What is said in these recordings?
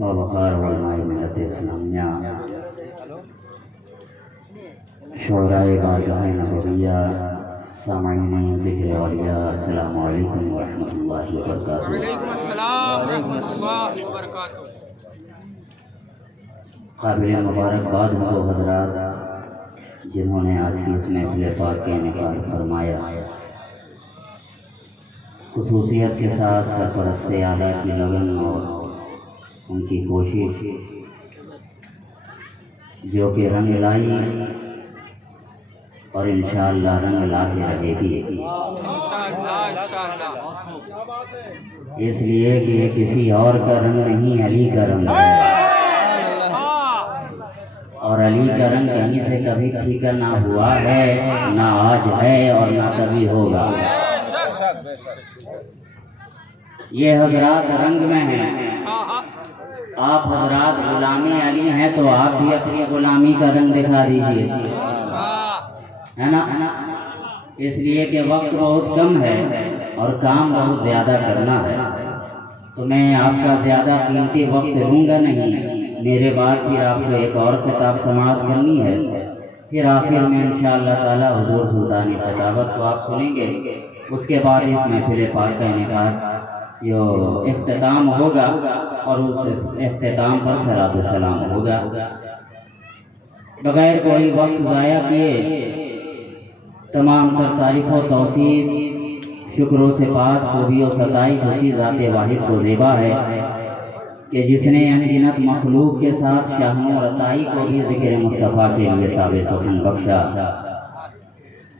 बावकार उलमाए मिल्लत इस्लामिया शोराए बारगाह नबविया सामाईन ज़िक्र औलिया अस्सलामु अलैकुम व रहमतुल्लाहि व बरकातुहू। वालेकुम अस्सलाम व रहमतुल्लाहि व बरकातुहू। काबिल मुबारकबाद हो हज़रात जिन्होंने आज की इस महफिल पाक के इनेकार फरमाया। खुसूसियत के साथ सरपरस्त आला की लगन और उनकी कोशिश जो कि रंग लाई और इंशाअल्लाह रंग ला के रहेगी, इसलिए कि ये किसी और का रंग नहीं, अली का रंग है और अली का रंग कहीं से कभी फीका ना हुआ है, ना आज है और ना कभी होगा। ये हजरात रंग में हैं। आप हजरात गुलामी अली हैं तो आप भी अपनी गुलामी का रंग दिखा दीजिए, है ना। इसलिए कि वक्त बहुत कम है और काम बहुत ज़्यादा करना है, तो मैं आपका ज़्यादा कीमती वक्त लूँगा नहीं। मेरे बाद फिर आपको एक और खिताब समाअत करनी है, फिर आखिर में इंशाअल्लाह ताला हुजूर सुल्तानी खिताबत को आप सुनेंगे। उसके बाद इस महफिल पाक का इनेकार जो इख्तिताम होगा और उस इख्तिताम पर सलातो सलाम होगा। बगैर कोई वक्त ज़ाया किए तमाम तर तारीफ़ व तौसीफ शुक्रों से पास खूबी और सताइश उसी ज़ाते वाहिद को ज़ेबा है कि जिसने अनगिनत मखलूक के साथ शाहनो रताई को भी ज़िक्र मुस्तफ़ा के लिए ताबे सुखन बख्शा।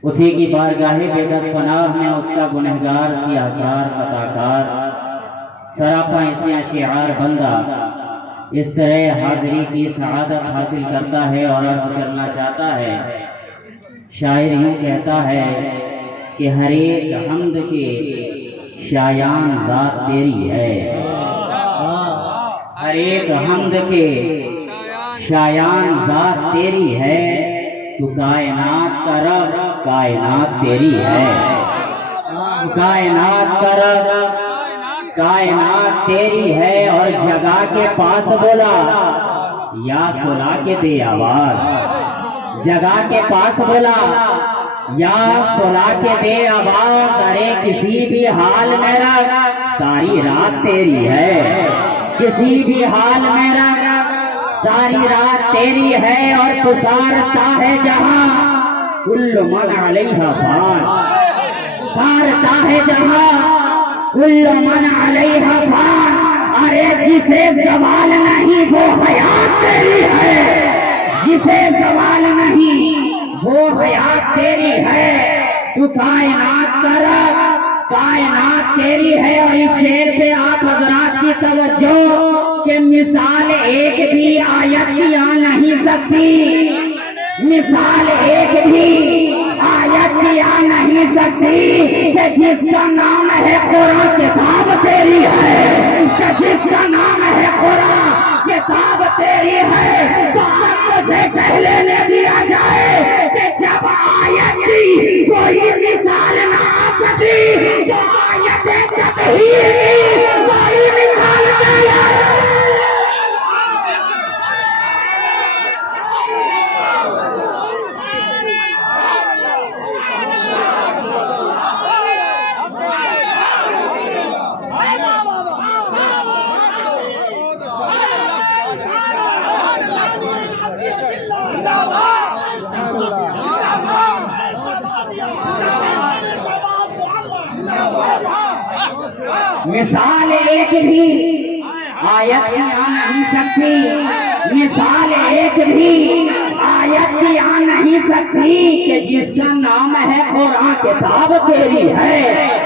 उसी की बारगाहे बेदस पनाह में उसका गुनहगार सियाहकार खताकार सरापा ऐसिया शिआर बंदा इस तरह हाज़िरी की सआदत हासिल करता है और अर्ज़ करना चाहता है। शायर यूँ कहता है कि हर एक हम्द की शायान ज़ात तेरी है, हर एक हम्द के शायान ज़ात तेरी है, तू कायनात का रब कायनात तेरी है, कायनात का रब कायनात तेरी है। और जगह के पास बोला या सुला के दे आवाज, जगह के पास बोला या सुला के दे आवाज। अरे किसी भी हाल मेरा सारी रात तेरी है, किसी भी हाल मेरा सारी रात तेरी है। और पुकारता है जहां कुल्लु मन अलैहा फान, पुकारता है जहां कुल्लु मन अलैहा फान। अरे जिसे ज़वाल नहीं वो हयात तेरी है, जिसे ज़वाल नहीं वो हयात तेरी है। तू कायनात कर कायनात तेरी है। और इस शेर पे आप हजरात की तवज्जो कि मिसाल एक भी आयत की आ नहीं सकती, मिसाल एक भी आयत की आ नहीं सकती कि जिसका नाम है कुरान किताब तेरी है, कि जिसका नाम है कुरान किताब तेरी है। तो अब मुझे कह लेने दिया जाए कि जब आयत की कोई मिसाल ना आ सकी तो आयत कभी कोई मिसाल नहीं है। मिसाल एक भी आयत की आ नहीं सकती, मिसाल एक भी शायद की आ नहीं सकती कि जिसका नाम है कुरान किताब तेरी है,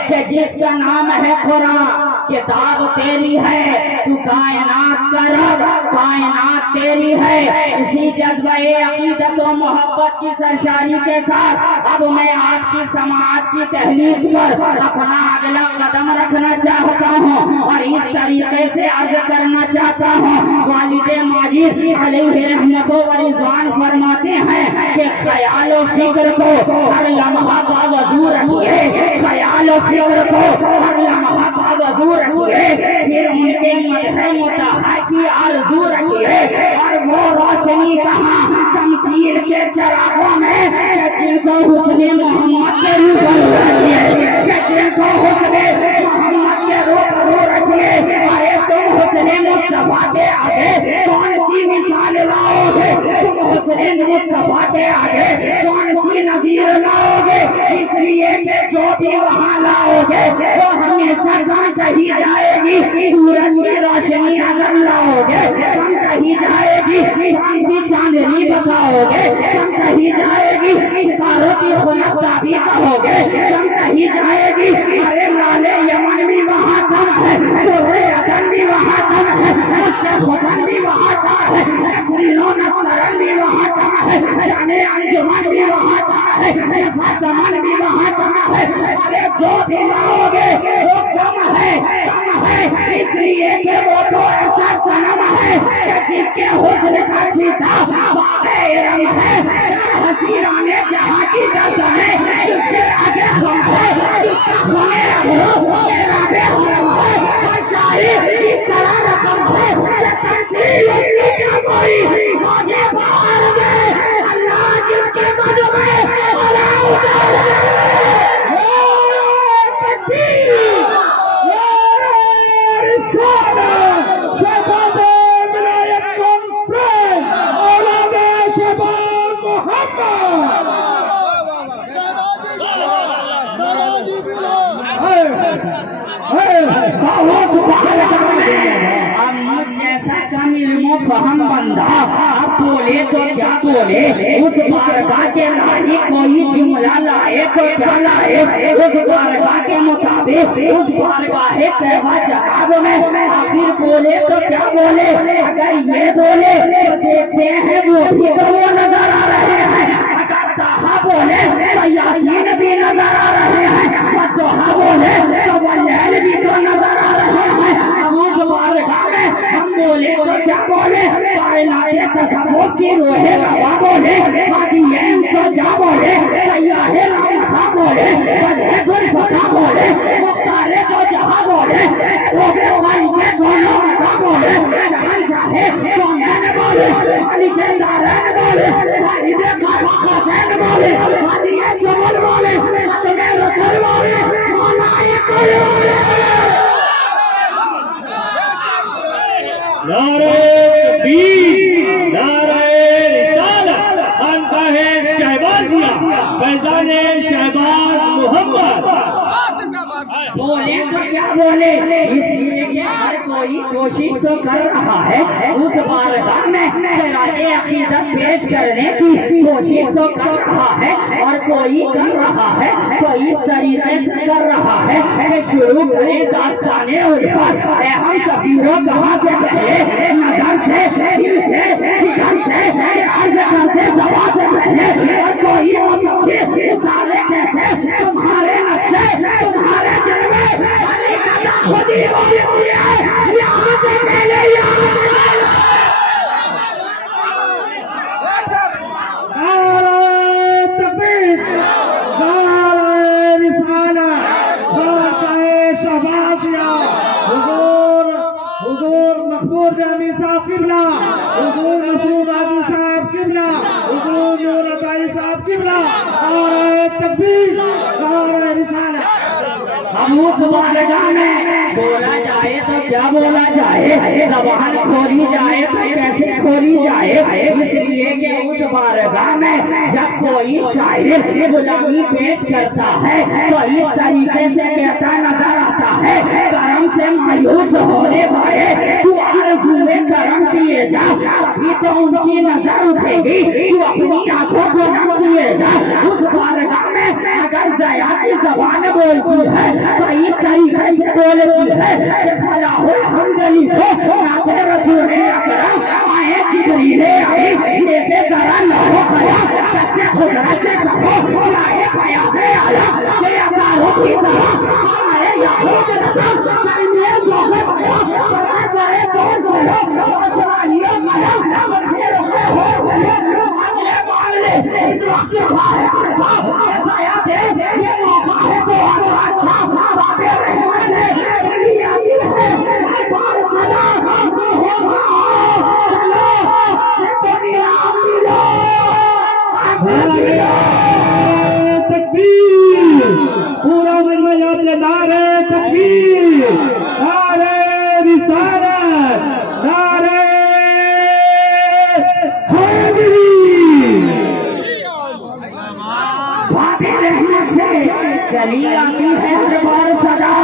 कि जिसका नाम है कुरान किताब तेरी है। तू कायनात का रब, कायनात तेरी है। इसी जज्बे अकीदत और मोहब्बत की सरशारी के साथ अब मैं आपकी समाअत की तहलीज पर अपना अगला कदम रखना चाहता हूँ और इस तरीके से अर्ज करना चाहता हूँ। वालिद माजिद अलैहि रहमत व रिज़वान फरमाते हैं कि ख्याल और फिक्र को हर लम्हा बावजू रखिए, ख्याल और फिक्र को हर लम्हा बावजू रखिए, फिर उनके मदह मुताहा की आरज़ू रखिए। और वो रोशनी कहाँ तमसील के चरागों में जिनको हुस्ने मोहम्मद के रूबरू रखिए, जिनको हुस्ने मोहम्मद के रूबरू रखिए। अरे तुम हुस्ने मुस्तफा के आगे कौन सी मिसाल लाओगे, तुम हुस्ने मुस्तफा के आगे कौन सी नज़ीर लाओगे। इसलिए कि जो भी वहाँ लाओगे वो हमेशा कम कही जाएगी, सूरज की रोशनी अगर लाओगे कम कही जाएगी, चांद की चांदनी बताओगे कम कही जाएगी, सितारों की खुलता भी कहोगे कम कही जाएगी। अरे लाले यमन भी वहाँ कम है, तोरे अदन भी वहाँ कम है, मुश्किल खुदन भी वहाँ कम है, नसरीनो नसरन भी वहाँ कम है, जाने अंजुमन भी वहाँ कम है, फसमन भी वहाँ कम है। अरे जो भी लाओगे वो कम है, कम है। इसलिए कि वो तो ऐसा सनम है कि जिसके हुस्न का छीटा रंग है, हसीना ने जहाँ की दर्द है, जिसके आगे हम है, जिसका खुले अबरू मेरा बेहरम है, और शायरी इस तरह रकम है कि तंसील उसकी क्या कोई मुझे बाहर में अल्लाह जिसके मद में अला उतार फहम बंदा अब बोले तो क्या बोले, उस बारगाह के लाए कोई जुमला लाए तो क्या लाए, उस बारगाह के मुताबिक उस बारगाह तैबा जवाब में आखिर बोले तो क्या बोले। अगर ये बोले तो देखते हैं वो भी तो वो नजर आ रहे हैं, अगर ताहा बोले तो यासीन भी नजर आ रहे हैं, और दोहा बोले तो वल्लैल भी तो नजर आ रहे हैं। उस बारगाह में हम बोले तो क्या बोले, कायनाते तसव्वुफ की रोहे रवा बोले, हादियैन सजा बोले, सयाहे रवा बोले, वजह गुलफता बोले, मुख्तारे तो जहां बोले, रोबे वाइके दोनों रवा बोले, शहंशाहे कौनैन बोले, अली के दारैन बोले, साहिबे खाबा हुसैन बोले, हादियैन जमल बोले, खत्मे रसूल बोले, मौलाए कुल बोले। नारे तकबीर, नारे रिसालत, खानकाहे शहबाजिया, फैज़ाने शहबाज मोहम्मद। बोले तो क्या बोले, इसलिए कि हर कोई कोशिश तो कर रहा है उस बारगाह में खैराते अकीदत पेश करने की कोशिश तो कर रहा है, और कोई कर रहा है तो इस तरीके से कर रहा है कि शुरू करे दास्ताने उल्फत। हम सफीरों कहाँ से पहले नजर से, दिल से, शिकन से, अर्ज करते सभा से पहले, और कोई वो सफीर उतारे कैसे तुम्हारे नक्शे, तुम्हारे जलवे खुद ही होती है यहाँ से पहले मकबूल जामी साहब किबला, हुजूर मसरूर राजी साहब किबला, हुजूर नूर अताई साहब किबला, नारे तकबीर, नारे रिसालत। हम उस बारगाह में बोला जाए तो क्या बोला जाए, ज़बान खोली जाए तो कैसे खोली जाए। इसलिए कि उस बारगाह में जब कोई शायर गुलामी पेश करता है तो इस तरीके से कहता नजर आता है करम से मायूस होने वाले तू आरज़ूए करम किए जा, अभी तो उनकी नजर उठेगी, तू अपनी आंखों को नम किए जा। उस बारगाह में अगर ज़या की ज़बान बोलती है तो इस तरीके से बोलती है कि फलाहुल हमदली को नाते रसूल अकरम आए जिब्रील आई लेके जरा लहो खया सच्चे खुदा से कहो लाए खया से आया कि अतारो की तरह आए याहूद नजर करने जोगे आया बड़ा जाए कौन बोलो आसमानियों का फिर हो अगले मामले इस वक्त है आया दे ये मौका है तो अच्छा बाबे रहमत से चली आती है बार सलाम तकबीर पूरा मजमा अपने नारे तकबीर, नारे रिसालत, नारे हैदरी। बाबे रहमत से चली आती है हर बार सदा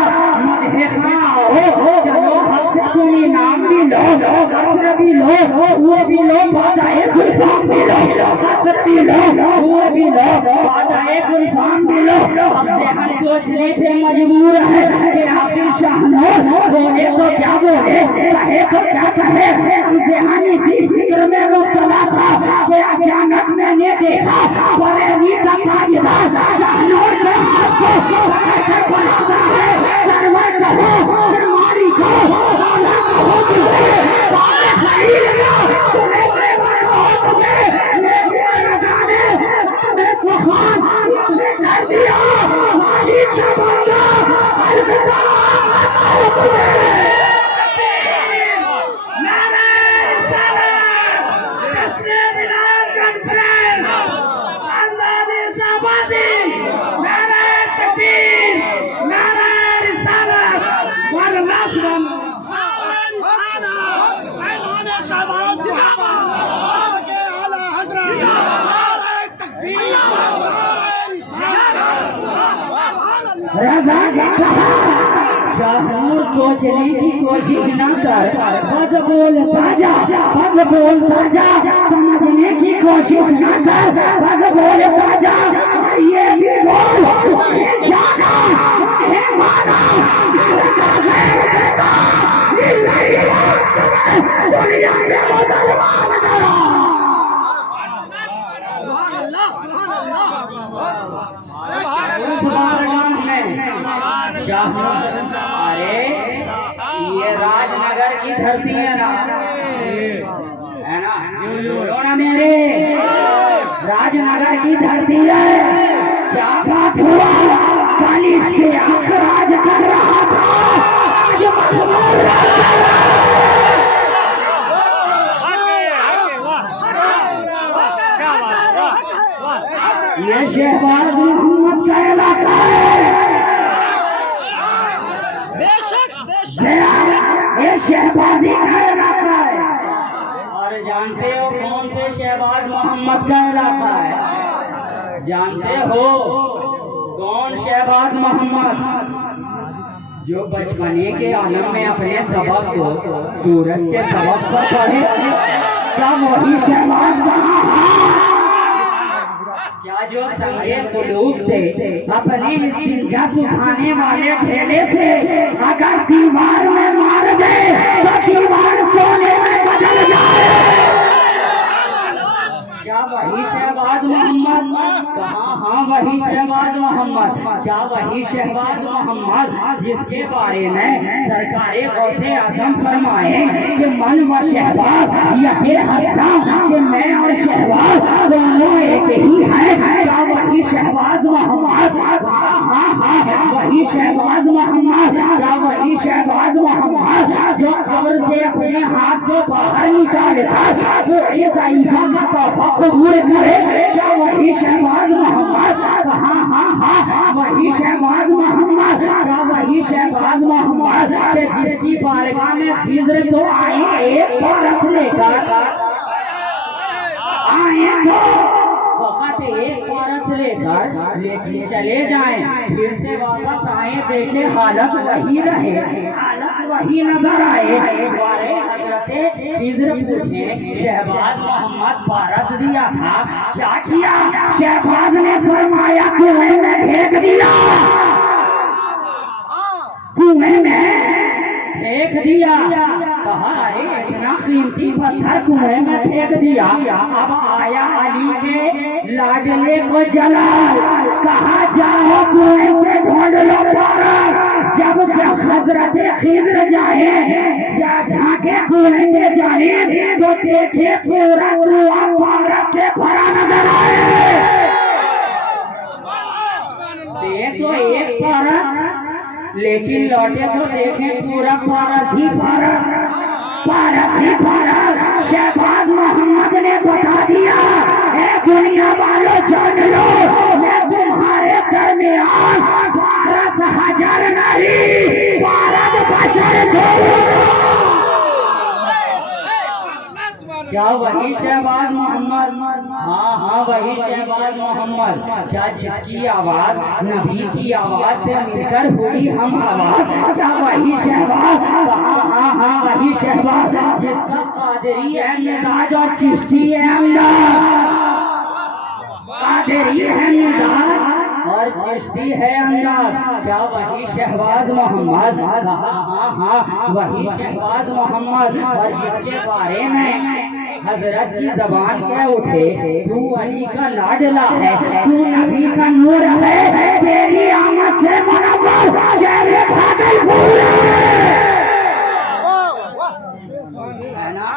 मदहे खां हो चलो हमसे तुम इनाम भी लो कसर भी लो वो भी लो बादाए गुलफाम भी लो कसर भी लो वो भी लो बादाए गुलफाम भी लो। अब से हम सोचने पे मजबूर है कि आखिर शाहनो बोले तो क्या बोले कहे तो क्या कहे। हमसे हम इसी फिक्र में मुब्तला था कि अचानक मैंने देखा बरेली का ताजदार शाहनूर के हाथ को पकड़कर बुलाता है सरवर कहो सरमारी कहो मौला कहो तुझे बातें खड़ी लगा तुम्हें प्रेमर हो तुझे लेकिन नजाने हमें सुखान तुझे कर दिया मालिक का बंदा अलविदा कहो तुझे। शाहनूर सोचने की कोशिश न कर बस बोलता जा बस बोलता जा समझने की कोशिश न कर बस बोलता जा ये भी बोल ये जाना ये माना दुनिया से मुसलमान करो। अरे ये राजनगर की धरती है ना बोलो ना मेरे राजनगर की धरती है। क्या बात हुआ कल इसके आंख राज कर रहा था आज मखमूर राज कर रहा है। ये शहबाज मोहम्मद का इलाका है, ये शहबाजी का इलाका है। और जानते हो कौन से शहबाज मोहम्मद का इलाका है? जानते हो कौन शहबाज मोहम्मद? जो बचपने के आलम में अपने सबक को सूरज के सबक पर पढ़े, क्या वही शहबाज कहाँ? क्या जो संगे कुलूब से अपने इस्तिंजा सुखाने वाले ठेले से अगर दीवार में मार दे तो दीवार सोने में बदल जाए? क्या वही शहबाज मोहम्मद? कहाँ हाँ वही शहबाज मोहम्मद। क्या वही शहबाज मोहम्मद जिसके बारे में सरकारे गौसे आजम फरमाए कि मन व शहबाज यही हंसा कि मैं और शहबाज दोनों एक ही है। क्या वही शहबाज मोहम्मद? हाँ हाँ वही शहबाज मोहम्मद। क्या वही शहबाज मोहम्मद जो कब्र से अपने हाथ को बाहर निकालता वो ईसा का तोहफा कबूल करे? क्या वही शहबाज मोहम्मद? हाँ हाँ हाँ वही शहबाज मोहम्मद। क्या वही शहबाज मोहम्मद जिसकी बारगाह में खिज़्र तो आए एक बरस लेकर आए तो वक्त फकत एक पारस लेकर लेकिन चले जाएं, फिर से वापस आए देखे हालत वही रहे, हालत वही नजर आए। वारे हजरते खिज़्र पूछे शहबाज मोहम्मद पारस दिया था, क्या किया? शहबाज ने फरमाया कुएं में फेंक दिया, कुएं में फेंक दिया। कहा अरे इतना कीमती पत्थर कुएं में फेंक दिया। अब आया अली के लाडले को जलाल, कहा जाओ कुएं से ढूंढ लो पारस। जब हजरत खिज़्र जाए झांके कुएं के जाए तो देखे पूरा कुआं पारस से भरा नजर आए। तो एक पारस लेकिन लौटे तो देखें पूरा पारस ही पारस, पारस ही पारस। शहबाज मोहम्मद ने बता दिया, ए दुनिया वालों जान लो, मैं तुम्हारे दरमियान पारस हजार नहीं, पारस बशर जोड़ो। क्या वही शहबाज मोहम्मद? हाँ हाँ वही शहबाज मोहम्मद। क्या जिसकी आवाज नबी की आवाज से मिलकर हुई हम आवाज? क्या वही शहबाज? हाँ हाँ हाँ वही शहबाज जिसका कादरी है मिजाज और चिश्ती है अंदाज, कादरी है मिजाज और चिश्ती है अंदाज। क्या वही शहबाज मोहम्मद? हाँ हाँ वही शहबाज मोहम्मद। और जिसके बारे में हजरत की जबान कह उठे तू अली का लाडला है, तू नबी का नूर है, तेरी आमद से मुनव्वर शहर भागलपुर है ना।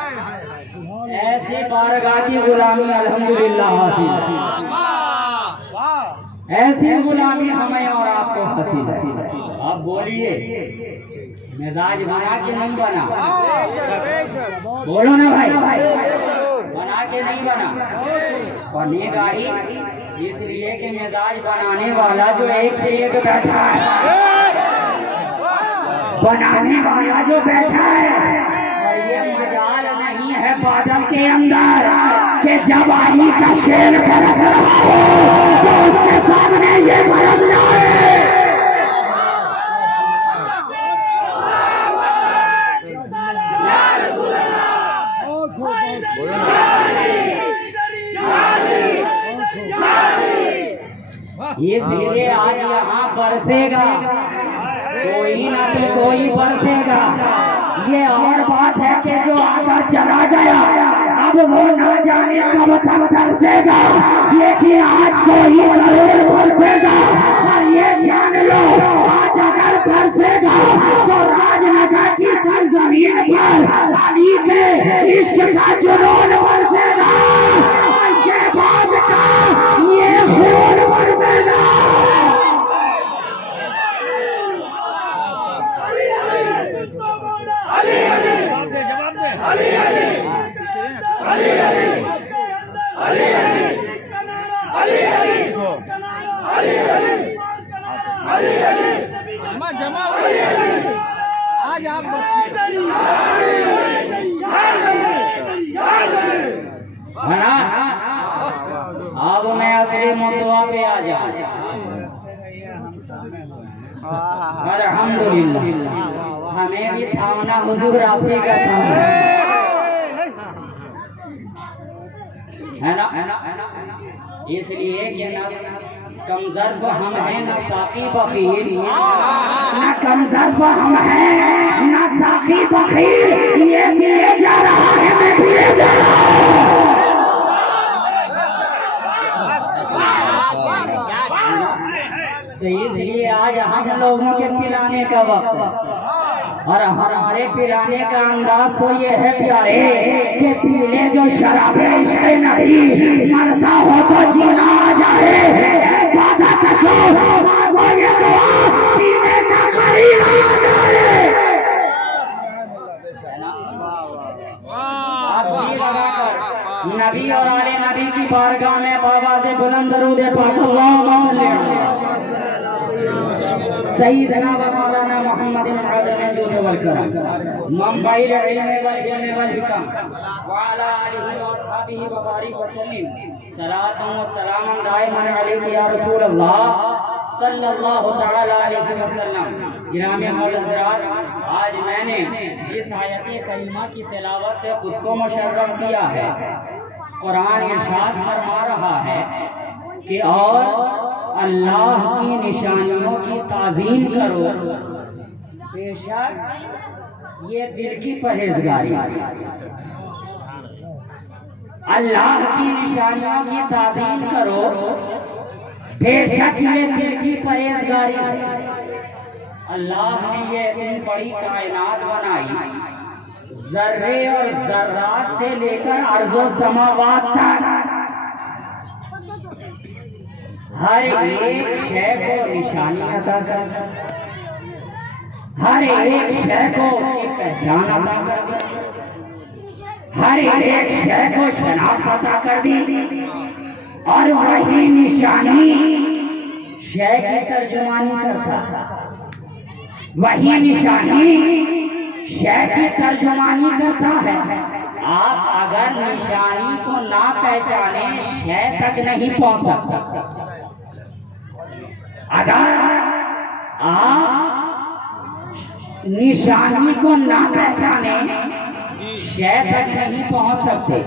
ऐसी बारगाह की गुलामी अल्हम्दुलिल्लाह हासिल, ऐसी गुलामी हमें और आपको हासिल है। अब बोलिए मिजाज बना के नहीं बना? बोलो ना भाई, बना के नहीं बना, बनेगा ही। इसलिए कि मिजाज बनाने वाला जो एक से एक बैठा है, बनाने वाला जो बैठा है, और ये मजाल नहीं है बादल के अंदर कि जब अली का शेर बरस रहा हो तो उसके सामने ये बरस जाए। इसलिए आज यहाँ बरसेगा, कोई ना तो कोई बरसेगा। ये और बात है कि जो आकर चला गया अब वो ना जाने कब तक तरसेगा, लेकिन आज कोई जरूर बरसेगा। और ये जान लो आज अगर बरसेगा तो राजनगर की सरजमीन पर अली के इश्क का जुनून बरसेगा, शहबाज का ये खून बरसेगा। जवाब दे। जमा आज आप अब मैं असली मुद्दा पे आ जाऊं। अल्हम्दुलिल्लाह हमें भी थामना हुजूर आप ही का थामना है ना। इसलिए कि न कमजर्फ हम हैं न साकी बखीर, न कमजर्फ हम हैं न साकी बखीर। ये दिए जा रहा है, मैं दिए जा रहा हूँ। तो इसलिए आज हम लोगों के पिलाने का वक्त और हमारे पिलाने का अंदाज तो ये है प्यारे कि पीले जो शराबे इश्क़ नबी, मरता हो तो जीना आ जाए। बाधा कसो मांगो ये दुआ, पीने का करीब आ जाए। आप जी लगाकर नबी और आले नबी की बारगाह में बाबा से बुलंद दरूद पाक अल्लाहुम्मा सल्ली अला सय्यिदना व मौलाना मुहम्मदिन आदम दूर वल करम मंबाइल इल्म वल हिकम व अला आलिहि व असहाबिहि व बारिक वसल्लम सलातन व सलामन दाइमन अलैहि या रसूल अल्लाह सल्लल्लाहु तआला अलैहि वसल्लम। गिरामी हज़रात, आज मैंने इस आयत करीमा की तिलावत से खुद को मुशर्रफ किया है। कुरान इरशाद फरमा रहा है कि और अल्लाह की निशानियों की ताज़ीम करो, बेशक ये दिल की परहेजगारी। अल्लाह की निशानियों की ताज़ीम करो, बेशक ये दिल की परहेजगारी है। अल्लाह ने ये इतनी बड़ी कायनात बनाई, जर्रे और जर्रात से लेकर अर्ज़ो समावात तक हर एक शय को निशानी अता कर, हर एक शय को उसकी पहचान अता कर दी, हर एक शय को शनाख्त अता कर दी, और वही निशानी शय की तर्जुमानी करता, वही निशानी शय की तर्जुमानी करता है। आप अगर निशानी को ना पहचाने शय तक नहीं पहुंच सकता। अगर आप निशानी को ना पहचाने शय तक नहीं पहुंच सकते।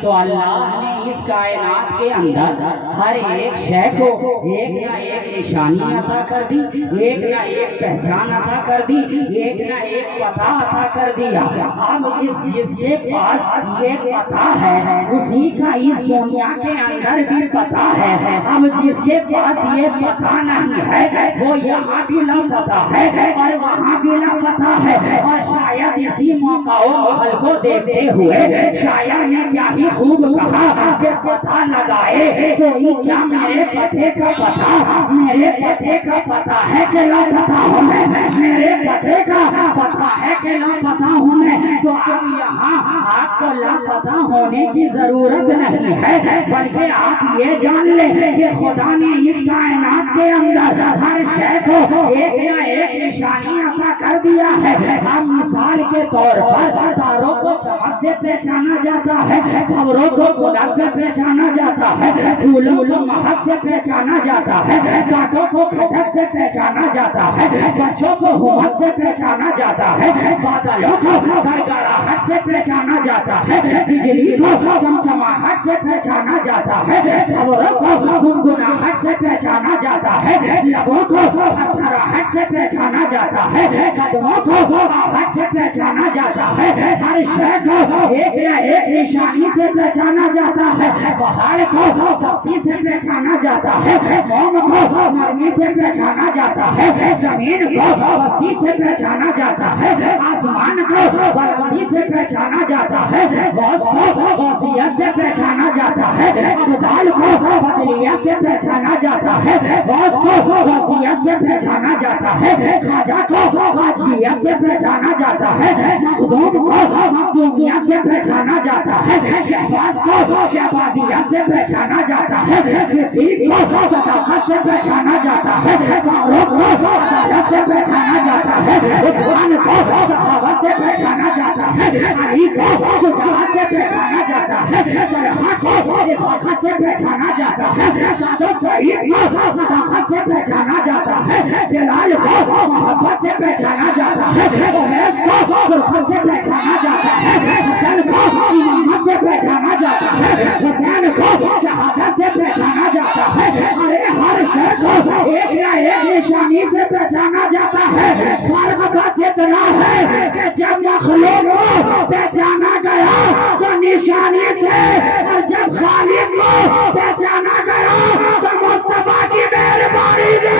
तो अल्लाह ने इस कायनात के अंदर हर एक शय को एक ना एक निशानी अता कर दी, एक ना एक पहचान अता कर दी, एक ना एक पता अता कर दिया। अब इस जिसके पास ये पता है उसी का इस दुनिया के अंदर भी पता है। अब जिसके पास ये पता नहीं है वो यहाँ भी ना पता है और वहाँ भी ना पता है। और शायद इसी मौका महल को देखते हुए शायर ने क्या ही खूब कहा कि पता लगाए कोई क्या मेरे पते का पता, मेरे पते का पता है कि ना पता हूँ मैं, मेरे पते का पता है कि ना पता हूँ मैं। तो अब यहाँ आपको लापता होने की जरूरत नहीं है, बल्कि आप ये जान ले कि खुदा ने इस कायनात के अंदर हर शय को एक ना एक निशानी अता कर दिया है। अब मिसाल के तौर पर तारों को चमक से पहचाना जाता है, खबरों को खुदा से पहचाना जाता है, फूलों को महक से पहचाना जाता है, कांटों को खटक से पहचाना जाता है, बच्चों को हुमत से पहचाना जाता है, बादलों को गड़गड़ाहट से पहचाना जाता है, बिजली को चमचमाहट से पहचाना जाता है, खबरों को गुनगुनाहट से पहचाना जाता है, लबों को थरथराहट से पहचाना जाता है, कदमों को आहट से पहचाना जाता है, हर शय को एक ना एक निशानी से पहचाना जाता है। पहाड़ को सख्ती से पहचाना जाता है, मोम को नरमी से पहचाना जाता है, जमीन को बस्ती से पहचाना जाता है, आसमान को बुलंदी से पहचाना जाता है, गौस को गौसियत से पहचाना जाता है, अब्दाल को बदलियत से पहचाना जाता है, गौस को गौसियत से पहचाना जाता है, खाजा को खाजियत से पहचाना जाता है, मखदूम को मखदूमियत से पहचाना जाता है, शहबाज को शहबाजियत से पहचाना जाता है, सिद्दीक को सदाकत से पहचाना जाता है, फारूक को अदालत से पहचाना जाता है, उस्मान को सखावत से पहचाना जाता है, अली को शुजाअत से पहचाना जाता है, तलहा को रिफाकत से पहचाना जाता है, सादो सईद को सदाकत से पहचाना जाता है, बिलाल को मोहब्बत से पहचाना जाता है, उमैस को सुल्फत से पहचाना जाता है, हसन को इमामत से पहचाना जाता है, हुसैन को शहादत से पहचाना जाता है। अरे हर शय को एक ना एक निशानी से पहचाना जाता है। फर्क बस इतना है कि जब मखलूक को पहचाना गया तो निशानी से, और जब खालिक को पहचाना गया तो मुस्तफा की मेहरबानी से।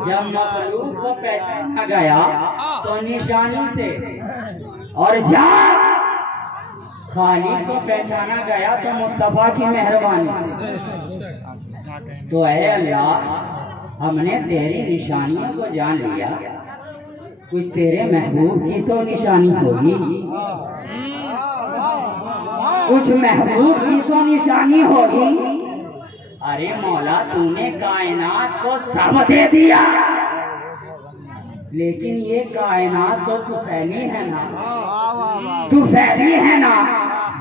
जब मखलूक को पहचाना गया तो निशानी से, और जब खालिक को पहचाना गया तो मुस्तफा की मेहरबानी से। तो ऐ अल्लाह, हमने तेरी निशानियों को जान लिया, कुछ तेरे महबूब की तो निशानी होगी, कुछ महबूब की तो निशानी होगी। अरे मौला तूने कायनात को सब दे दिया, लेकिन ये कायनात तो तू फैली है ना, तू फैली है ना।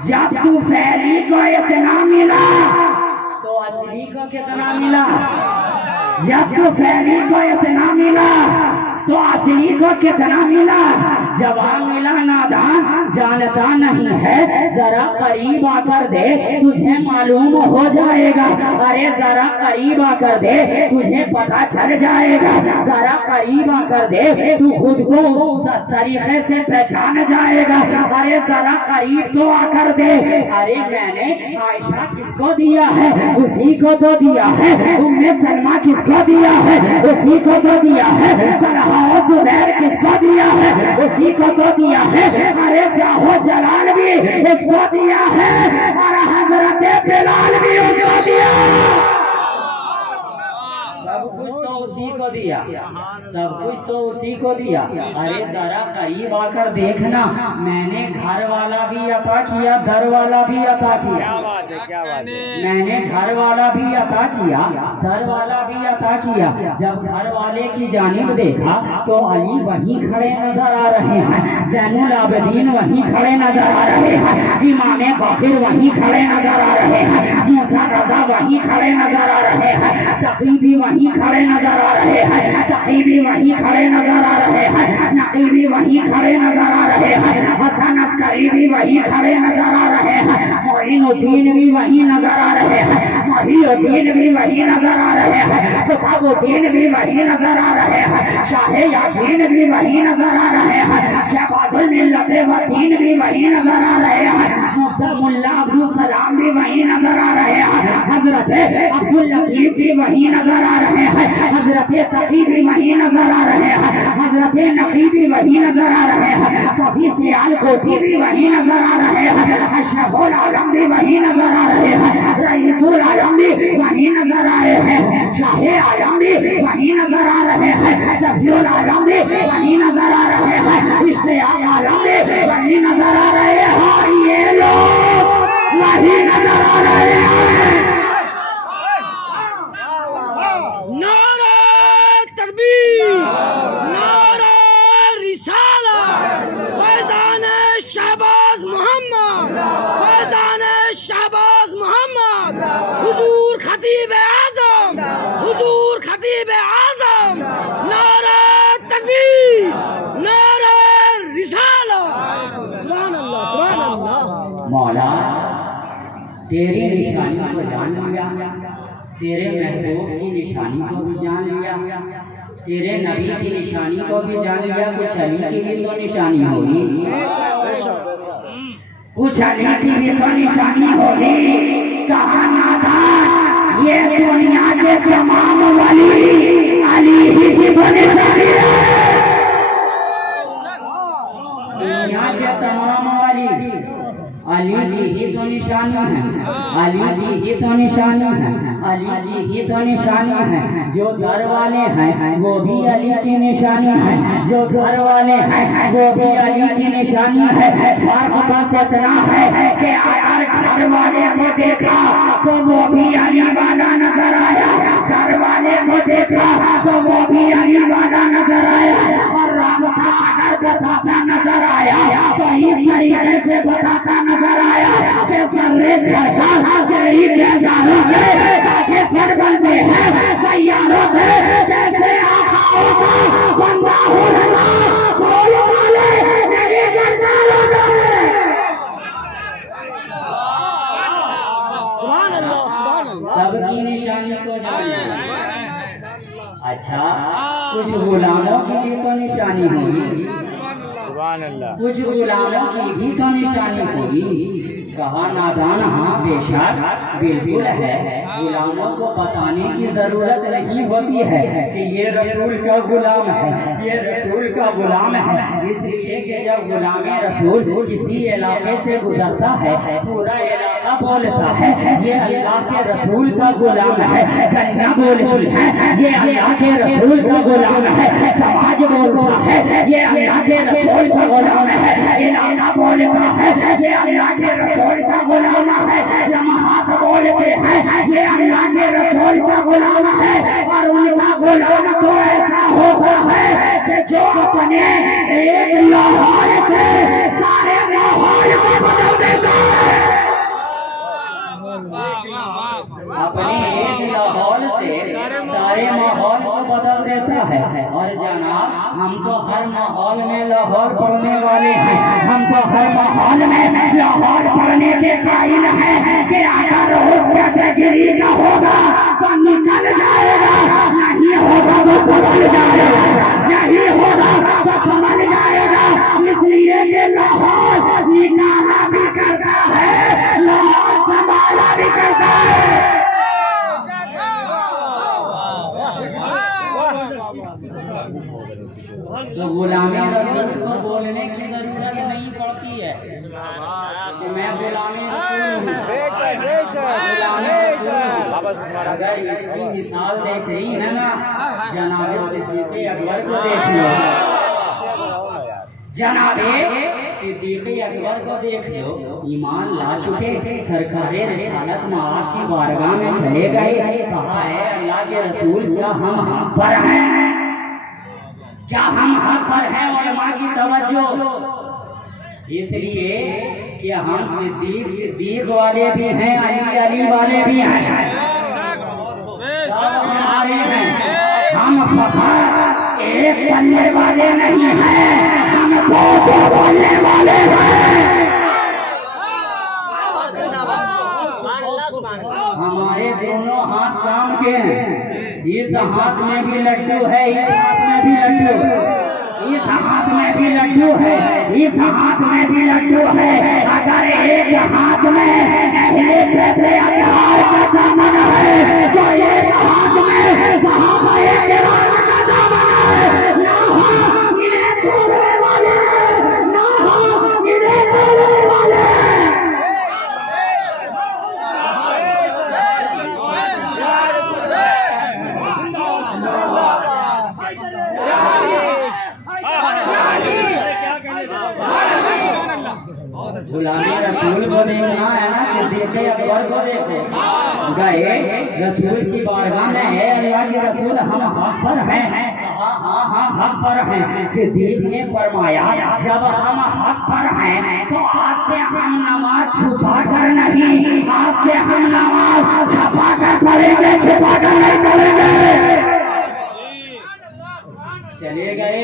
जब तू फैली को इतना मिला तो असली को कितना मिला? जब तू फैली को इतना मिला तो असली को कितना मिला? जवाब मिला नादान जानता नहीं है, जरा करीब आकर दे तुझे मालूम हो जाएगा। अरे जरा करीब आकर दे तुझे पता चल जाएगा, जरा करीब आकर दे तू खुद को उस तरीके से पहचान जाएगा। अरे जरा करीब तो आकर दे। अरे मैंने आयशा किसको दिया है? उसी को तो दिया है। उम्मे सलमा किसको दिया है? उसी को तो दिया है। तलहा और जुबैर किसको दिया है? उसी को तो दिया है। अरे जाहो जलाल भी उसको दिया है और हजरत बिलाल भी उसको दिया। सब कुछ तो उसी को दिया, सब कुछ तो उसी को दिया। अरे जरा करीब आकर देखना, मैंने घर वाला भी अता किया, दर वाला भी अता किया। क्या बात है? मैंने घर वाला भी अता किया, दर वाला भी अता किया। जब घर वाले की जानिब देखा तो अली वहीं खड़े नजर आ रहे हैं, ज़ैनुल आबिदीन वहीं खड़े नजर आ रहे हैं, इमाम बाकिर वहीं खड़े नजर आ रहे हैं, मूसा रजा वहीं खड़े नजर आ रहे हैं, तकी भी वहीं खड़े नजर आ रहे हैं, तकी भी वहीं खड़े नजर आ रहे हैं, नकी भी वहीं खड़े नजर आ रहे हैं, हसन अस्करी भी वहीं खड़े नजर आ रहे हैं, मोइनुद्दीन भी वहीं नजर आ रहे हैं, मोहिउद्दीन भी वहीं नजर आ रहे हैं, किताबुद्दीन भी वहीं नजर आ रहे हैं, शाह यासीन भी वहीं नजर आ रहे हैं, शहबाजुल मिल्लत व दीन भी वहीं नजर आ रहे हैं, मुल्ला अब्दुल सलाम भी वहीं नजर आ रहे हैं, हजरत अब्दुल लतीफ भी वहीं नजर आ रहे हैं, हजरत तकी भी वहीं नजर आ रहे हैं, हजरत नकी भी वहीं नजर आ रहे हैं, सफी सियाल कोठी भी वहीं नजर आ रहे हैं, अशरफुल आलम भी वहीं नजर आ रहे हैं, रईसुल आलम भी वहीं नजर आ रहे हैं, शाहे आलम भी वहीं नजर आ रहे हैं, सफीउल आलम भी वहीं नजर आ रहे हैं, इश्तियाक आलम भी वहीं नजर आ रहे हैं। ये लोग वहीं नजर आ रहे हैं। नारा तकबीर, नारा रिसालत, फैज़ान शहबाज मोहम्मद, फैज़ान शहबाज मोहम्मद, हुजूर खतीब आज़म, हुजूर खतीब आज़म, नारा तकबीर, नारा रिसालत। सुभान अल्लाह, सुभान अल्लाह। मौला तेरी निशानी को जान लिया, तेरे महबूब की निशानी को भी जान लिया, तेरे नबी की निशानी को भी जान लिया। कुछ अली की भी तो निशानी होगी, कुछ अली की भी तो निशानी होगी। कहा नादान ये दुनिया के तमाम वली अली ही की तो निशानी है। दुनिया के तमाम वली अली की ही तो निशानी है, अली की ही तो निशानी है, अली की ही तो निशानी है। जो घर वाले हैं वो भी अली की निशानी है, जो घर वाले हैं वो भी अली की निशानी है। फर्क बस इतना है कि अगर घर वाले को देखा तो वो भी अली वाला नजर आया, घर वाले को देखा तो वो भी अली वाला नजर आया, और राबता अगर बताता नजर आया तो इस तरीके से बताता नजर आया कि सर्रे झड़का तेरी बेजारों के काके सर बनते हैं सैयारों के जैसे आकाओं का बंदा हो रहा कोई वाले मेरी सरकारों के। सुभान अल्लाह, सुभान अल्लाह। सबकी निशानी को जानिए। अच्छा कुछ गुलामों की भी तो निशानी होगी, सुभान अल्लाह। कुछ गुलामों की भी तो निशानी होगी। कहा नादान हाँ बेशक बिल्कुल है, गुलामों को बताने की जरूरत नहीं होती है कि ये रसूल का गुलाम है, ये रसूल का गुलाम है। इसलिए कि जब गुलाम रसूल किसी इलाके से गुजरता है पूरा इलाका बोलता है ये अल्लाह के रसूल का गुलाम है, कन्या बोलती है ये अल्लाह के रसूल का गुलाम है, समाज बोलता है ये अल्लाह के रसूल का गुलाम है, इलाका बोलता है ये अल्लाह के रसूल का गुलाम है, लम्हात बोलते हैं ये अल्लाह के गुलाम है और उनका गुलाम तो ऐसा होता है कि जो अपने एक लाहौर से सारे माहौल को बदल देता है। अपने एक लाहौल से सारे माहौल को बदल देता है। और जनाब हम तो हर माहौल में लाहौर पढ़ने वाले हैं, हम तो हर माहौल में लाहौर पढ़ने के कायल हैं कि अगर उसका डिग्री का होगा तो निकल जाएगा, नहीं होगा तो समझ जाएगा, नहीं होगा तो समझ जाएगा। इसलिए कि लाहौर निकाला भी करता है, लाहौर संभाला भी करता है। तो गुलामी रसूल को बोलने की जरूरत नहीं पड़ती है कि मैं गुलामी रसूल हूँ। अगर इसकी मिसाल देख रही है ना, जनाबे सिद्दीक़ अकबर को देख लो, जनाबे सिद्दीक़ अकबर को देख लो। ईमान ला चुके सरकारे रिसालत मआब की बारगाह में चले गए, कहा है अल्लाह के रसूल क्या हम हक पर हैं, क्या हम हक पर हैं? उलमा की तवज्जो, इसलिए कि हम सिद्दीक वाले भी हैं, अली वाले भी हैं, सब हमारे हैं। हम फखर एक बनने वाले नहीं हैं, हम दो बनने वाले हैं। हमारे दोनों हाथ काम के हैं, इस हाथ में भी लड्डू है, इस हाथ में भी लड्डू, इस हाथ में भी लड्डू है, इस हाथ में भी लड्डू है। अगर एक हाथ में अहले प्यार का दामन है तो एक हाथ में सहाबा किराम का दामन है। ना हो इन्हें छोड़ने वाले, ना हो इन्हें छोड़ने वाले। गुलामी रसूल को देखना है ना, सिद्दीक़ अकबर को देखो। गए रसूल की बारगाह में, है अल्लाह के रसूल हम हक पर हैं। हाँ हाँ हाँ हक पर हैं। सिद्दीक़ ने फरमाया जब हम हक पर हैं तो आज से हम नमाज छुपा कर नहीं, आज से हम नमाज छुपा कर पढ़ेंगे, छुपा कर नहीं पढ़ेंगे। चले गए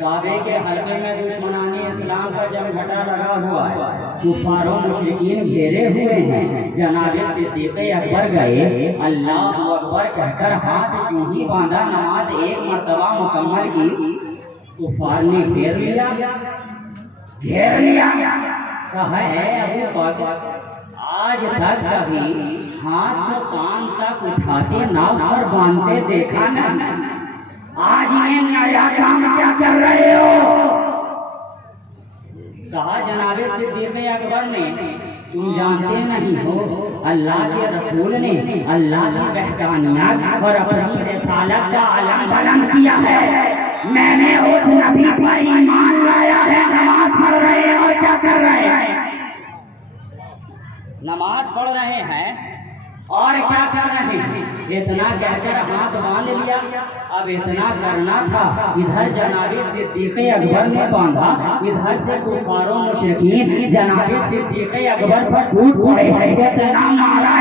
काबे के हल्के में दुश्मनानी इस्लाम का जमघटा लगा हुआ है, कुफारों मुशरिकीन घेरे हुए हैं। जनाबे सिद्दीक़ अकबर गए, अल्लाह अकबर कहकर हाथ यूं ही बांधा, नमाज एक मर्तबा मुकम्मल की, कुफार ने घेर लिया, घेर लिया। कहा है अबू बकर आज तक कभी हाथ को कान तक उठाते नाव पर बांधते देखा नहीं, आज ये नया काम क्या कर रहे हो? कहा जनाबे सिद्दीक़ अकबर ने तुम जानते नहीं हो अल्लाह के रसूल ने अल्लाह की वहदानियत और अपनी रिसालत का आलम बुलंद किया है। मैंने उस नबी पर ईमान लाया है। नमाज पढ़ रहे हैं और क्या कर रहे हैं? नमाज पढ़ रहे हैं और क्या कर रहे हैं? इतना कहकर हाथ बांध लिया। अब इतना करना था, इधर जनाबे सिद्दीक़ अकबर ने बांधा, इधर से कुफारों मुशरिकीन जनाबे सिद्दीक़ अकबर पर टूट पड़े। इतना मारा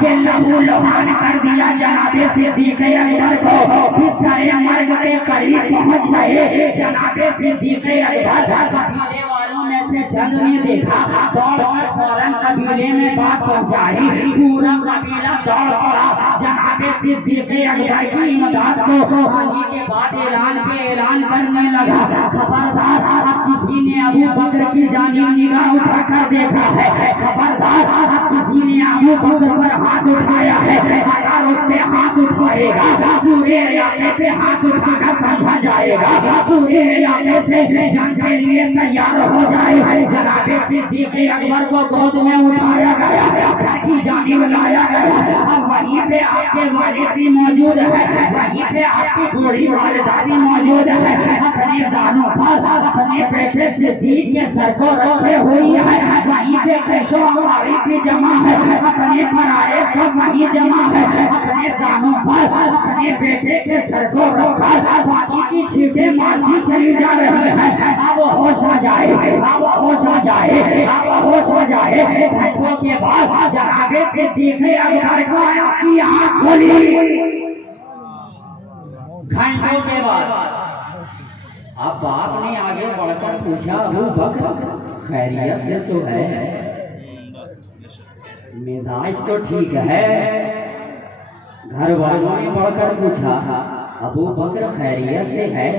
कि लहू लुहान कर दिया जनाबे सिद्दीक़ अकबर को। इस तरह मर्ग के करीब पहुंच गए जनाबे सिद्दीक़ अकबर। कबीले वालों में से चंद ने देखा, दौड़ फौरन कबीले में बात पहुंचाई। पूरा कबीला दौड़ पड़ा जनाबे सिद्दीक़ अकबर की इमदाद को आने के बाद ऐलान पे ऐलान करने लगा, खबरदार अब किसी ने अबू बकर की जानिब निगाह उठाकर देखा है, खबरदार अब किसी ने अबू बकर पर हाथ उठाया है, अगर उस पे हाथ उठाएगा पूरे इलाके पे हाथ उठाकर समझा जाएगा, पूरे इलाके से जंग के लिए तैयार हो जाए। जनाबे सिद्दीक़ अकबर को गोद में उठाया गया, की जानिब लाया गया। अब वहीं पे आपके वालिद भी मौजूद है, वहीं पे आपकी बूढ़ी वालिदा भी मौजूद है। अपने जानों पर अपने बेटे सिद्दीक़ के सर को रखे हुई है। वहीं पे खैशो हमारी भी जमा है, अपने पराए सब वहीं जमा है, अपने जानों पर अपने बेटे के सर को रखा, बाकी की चीजें मारती चली जा रही है। अब होश आ जाए, अब होश आ जाए, अब होश आ जाए। घंटों के बाद जनाबे सिद्दीक़ अकबर को आपकी आँख खोली। घंटों के बाद अब बाप ने आगे बढ़कर पूछा, अबू बकर खैरियत से तो है, मिजाज तो ठीक है। घर वालों ने बढ़कर पूछा, अबू बकर खैरियत से है।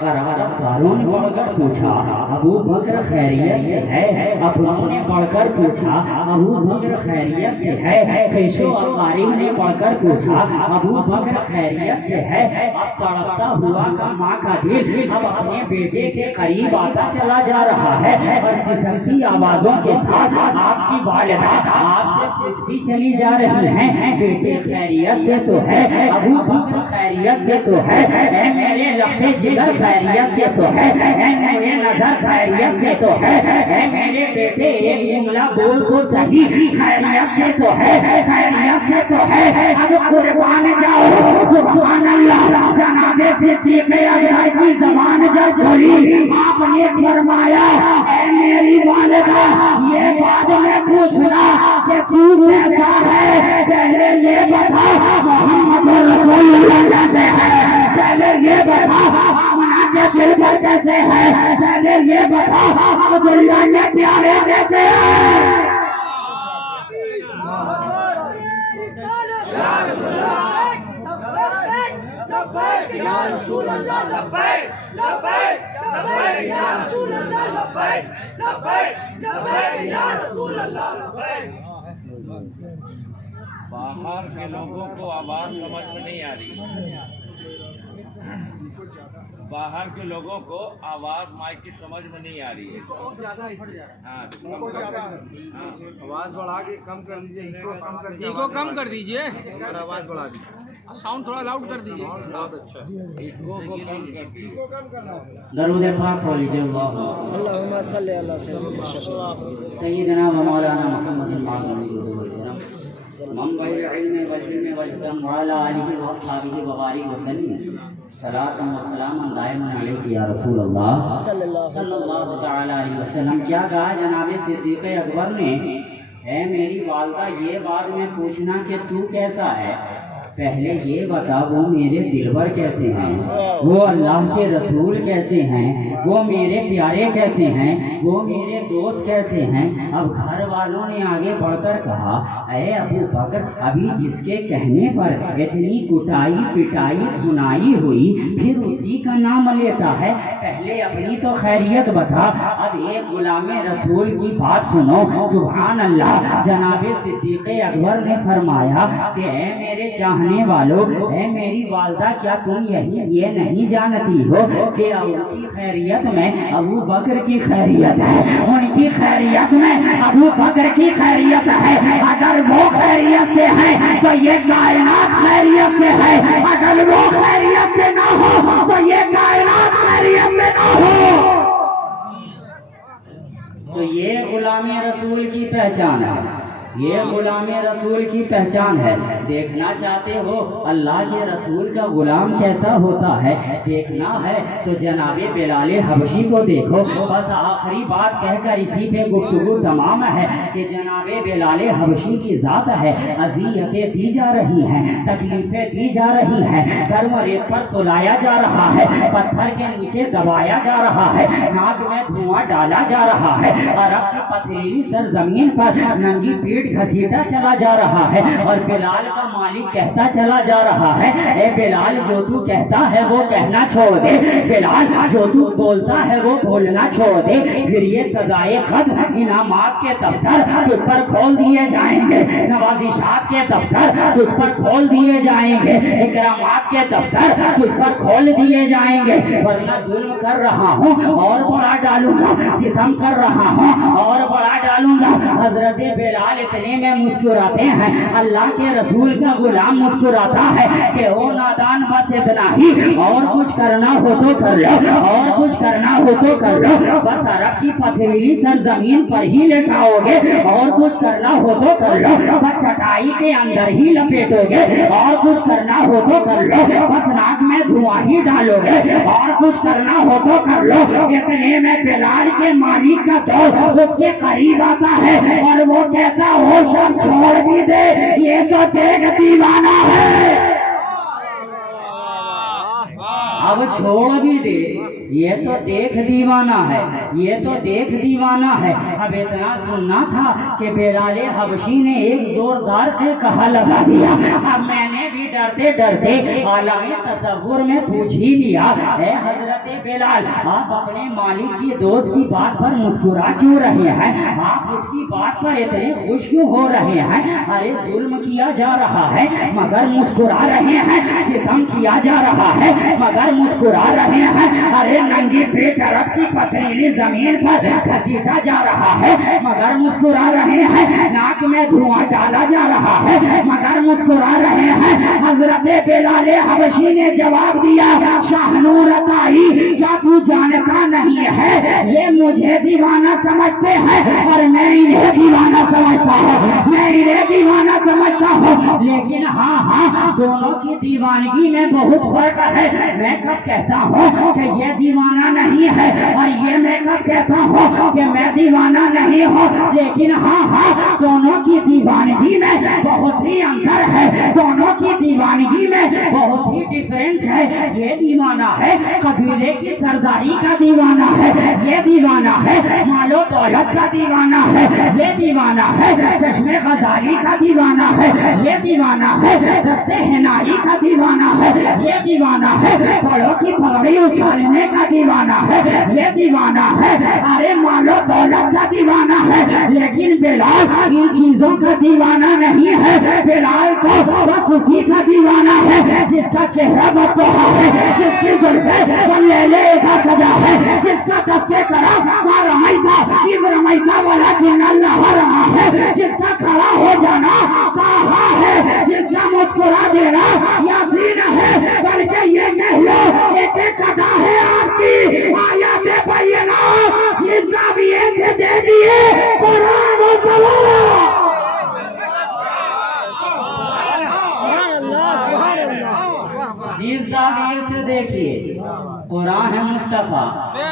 करारदारों ने बढ़कर पूछा, अबू बकर खैरियत से है। अपनों ने बढ़कर पूछा, अबू बकर खैरियत से है। खैशो अकारीब ने बढ़कर पूछा, अबू बकर खैरियत से है। अब तड़पता हुआ का माँ का दिल अब अपने बेटे के करीब आता चला जा रहा है और सिसकती आवाजों के साथ आपकी वालिदा आपसे पूछती चली जा रही है, बेटे खैरियत से तो है, अबू बकर खैरियत से तो है, ऐ मेरे लफ्ज़े जिगर खैरियत से तो है, ऐ मेरे नजर खैरियत से तो है, ऐ मेरे बेटे एक जुमला बोल तो सही, खैरियत से तो है, खैरियत से तो है। अब कुर्बान जाओ, सुभान अल्लाह। जनाबे सिद्दीक़ अकबर की ज़बान जब खुली, आपने फरमाया, ऐ मेरी वालिदा ये बात में पूछना कि तू कैसा है, पहले ये बता मोहम्मद रसूलुल्लाह कैसे है, पहले ये बता आमना के दिल पर कैसे है, पहले ये बता अब्दुल्लाह के प्यारे कैसे है। या रसूल अल्लाह लब्बैक लब्बैक लब्बैक या रसूल अल्लाह लब्बैक लब्बैक लब्बैक या रसूल अल्लाह लब्बैक। बाहर के लोगों को आवाज समझ में नहीं आ रही, बाहर के लोगों को आवाज माइक की समझ में नहीं आ रही है। हाँ, आवाज बढ़ा के कम कर दीजिए, इको कम कर दीजिए, आवाज बढ़ा दीजिए, साउंड थोड़ा लाउड कर दीजिए। बहुत अच्छा। इको को कम कर दीजिए। दरूद पाक पढ़ लीजिए, अल्लाहुम्मा सल्ली अला सय्यिदना व मौलाना मुहम्मद मंबई इल्म व इल्म व हिकम व अला आलिहि व अस्हाबिहि व बारिक व सल्लिम सलातन व सलामन दाइमन अलैहि या रसूल अल्लाह सल्लल्लाहु तआला अलैहि वसल्लम। क्या कहा जनाब सिद्दीक़ अकबर ने, है मेरी वालिदा ये बात में पूछना कि तू कैसा है, पहले ये बता वो मेरे दिलबर कैसे हैं, वो अल्लाह के रसूल कैसे हैं, वो मेरे प्यारे कैसे हैं, वो मेरे दोस्त कैसे हैं। अब घर वालों ने आगे बढ़कर कहा, अरे अबू बकर अभी जिसके कहने पर इतनी कुटाई पिटाई धुनाई हुई फिर उसी का नाम लेता है, पहले अपनी तो खैरियत बता। अब एक गुलाम रसूल की बात सुनो, सुभान अल्लाह। जनाबे सिद्दीक़ अकबर ने फरमाया कि ऐ मेरे चाहने वालों, ऐ मेरी वालिदा क्या तुम ये नहीं जानती हो कि उनकी खैरियत में अबू बकर की खैरियत है, उनकी खैरियत में अबू बकर की खैरियत है। अगर वो खैरियत से है तो ये कायनात खैरियत से है, अगर वो खैरियत से ना हो तो ये कायनात खैरियत से ना हो। तो ये गुलामी रसूल की पहचान है, ये गुलाम रसूल की पहचान है। देखना चाहते हो अल्लाह के रसूल का गुलाम कैसा होता है, देखना है तो जनाबे बिलाल हबशी को देखो। बस आखिरी बात कहकर इसी पे गुफ्तगू तमाम है कि जनाबे बिलाल हबशी की ज़ात है, अज़ियतें दी जा रही हैं, तकलीफ़ें दी जा रही हैं, गर्म रेत पर सुलाया जा रहा है, पत्थर के नीचे दबाया जा रहा है, नाक में धुआं डाला जा रहा है, अरब की पथरीली सरजमीन पर नंगी पीठ घसीटा चला जा रहा है और बिलाल का मालिक कहता चला जा रहा है, ए बिलाल जो तू कहता है वो कहना छोड़ दे, बिलाल जो तू बोलता है वो बोलना छोड़ दे, फिर ये सजाए खत इनामात के दफ्तर तुझ पर खोल दिए जाएंगे, नवाजिशात के दफ्तर तुझ पर खोल दिए जाएंगे, इकरामात के दफ्तर तुझ पर खोल दिए जाएंगे। वरना जुल्म कर रहा हूँ और बड़ा डालूंगा, सितम कर रहा हूँ और बड़ा डालूंगा। हजरत बिलाल इतने में मुस्कुराते हैं। अल्लाह के रसूल का गुलाम मुस्कुराता है कि ओ नादान बस इतना ही, और कुछ करना हो तो कर लो, और कुछ करना हो तो कर लो, बस अरब की पथरीली सरजमीन पर ही लेटाओगे, और कुछ करना हो तो कर लो, बस चटाई के अंदर ही लपेटोगे, और कुछ करना हो तो कर लो, बस नाक में धुआं ही डालोगे, और कुछ करना हो तो कर लो। इतने में बिलाल के मालिक का दोस्त उसके करीब आता है और वो कहता हो सब छोड़ भी दे, ये तो देख दीवाना है। अब छोड़ भी दे, ये तो देख दीवाना है, ये तो देख दीवाना है। अब इतना सुनना था कि बिलाले हबशी ने एक जोरदार के कहा लगा दिया। अब मैंने भी डरते डरते आलमे तसव्वुर में पूछ ही लिया, ए हजरत बिलाल, आप अपने मालिक की दोस्त की बात पर मुस्कुरा क्यों रहे हैं? आप उसकी बात पर इतने खुश क्यों हो रहे हैं? अरे जुल्म किया जा रहा है मगर मुस्कुरा रहे हैं, सितम किया जा रहा है मगर मुस्कुरा रहे हैं। अरे नंगी पेट अरब की पथरीली जमीन पर घसीटा जा रहा है मगर मुस्कुरा रहे हैं। नाक में धुआं डाला जा रहा है मगर मुस्कुरा रहे हैं। हजरत बिलाले हबशी ने जवाब दिया, शाहनूर अताई, क्या तू जानता नहीं है ये मुझे दीवाना समझते हैं और मैं इन्हें दीवाना समझता हूँ, मैं इन्हें दीवाना समझता हूँ। लेकिन हाँ हाँ, दोनों की दीवानगी में बहुत फर्क है। मैं कब कहता हूँ कि ये दीवाना नहीं है और ये मैं कब कहता हूँ कि मैं दीवाना नहीं हूँ। लेकिन हाँ हाँ, दोनों की दीवानगी में बहुत ही अंतर है, दोनों की दीवानगी में बहुत ही डिफरेंस है। ये दीवाना है कबीले की सरदारी का दीवाना है, ये दीवाना है मालो दौलत का दीवाना है, ये दीवाना है चश्मे गजाली का दीवाना है, ये दीवाना है दस्ते हिनाई का दीवाना है, ये दीवाना है बड़ों की पगड़ी उछालने का दीवाना है, ये दीवाना है अरे मालो दौलत का दीवाना है। लेकिन बिलाल इन चीजों का दीवाना नहीं है। बिलाल तो बस उसी का दीवाना है जिसका चेहरा बतौहा है, जिसकी जुल्फें वो लेले का सजा है, जिसका दस्ते करा वाला अल्लाह रहा है, जिसका खड़ा हो जाना कहा है, जिसका मुस्कुरा देना यासीन है। बल्कि ये कह लो एक कथा है आपकी आयत बैयना, जिस जाविये से दे दिए कुरान और तलावत। जिस जाविये से देखिए कुरान है मुस्तफ़ा।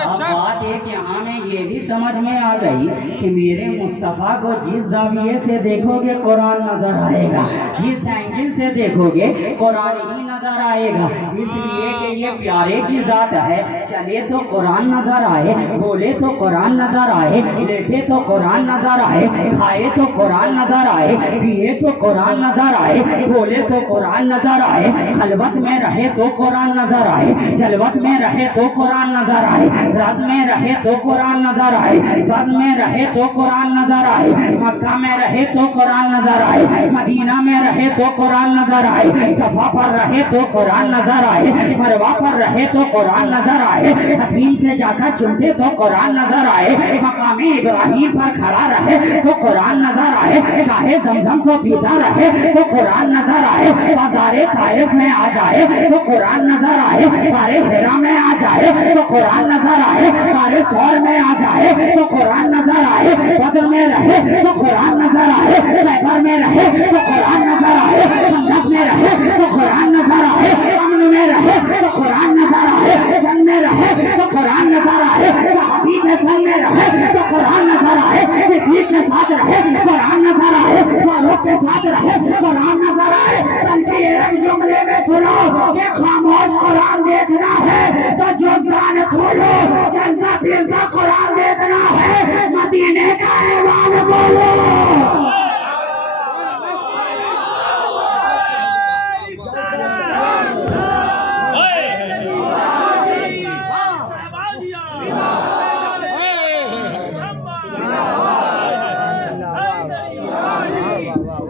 अब बात एक यहाँ में ये भी समझ में आ गई कि मेरे मुस्तफ़ा को जिस जाविये से देखोगे कुरान नजर आएगा, जिस एंगल से देखोगे कुरान ही नजर आएगा। इसलिए कि ये प्यारे की जात है, चले तो कुरान नजर आए, बोले तो कुरान नजर आए, लेटे तो कुरान नजर आए, खाए तो कुरान नजर आए, पिए तो कुरान नजर आए, बोले तो कुरान नजर आए, खलवत में रहे तो कुरान नजर आए, जलवत में रहे तो कुरान नजर आए, रज में रहे तो कुरान नजर आए, बज में रहे तो कुरान नजर आए, मक्का में रहे तो कुरान नजर आए, मदीना में रहे तो कुरान नजर आए, सफा पर रहे तो कुरान नजर आए, मरवा पर रहे तो कुरान नजर आए, हकीम से जाकर चुनते तो कुरान नजर आए, मकामी इब्राहिम पर खड़ा रहे तो कुरान नजर आए, चाहे जमजम को पीता रहे तो कुरान नजर आए, बाजारे ताइफ में आ जाए तो कुरान नजर आए, बारे हिरा में आ जाए तो कुरान नजर आए, बारे सौर में आ जाए तो कुरान नजर आए, बद्र में रहे तो कुरान नजर आए, खैबर में रहे तो कुरान नजर आए, खंदक में रहे तो कुरान नजर आए, अमन में रहे तो कुरान नजर आए, जंग में रहे तो कुरान नजर आए, सहाबी के संग में रहे तो कुरान नजर आए, सिद्दीक के साथ रहे कुरान नजर आए, फारूक के साथ रहे कुरान नजर आए। बल्कि एक जुमले में सुनो कि खामोश कुरान देखना है तो जुबान खोलो, चलता फिरता कुरान देखना है, मदीने का है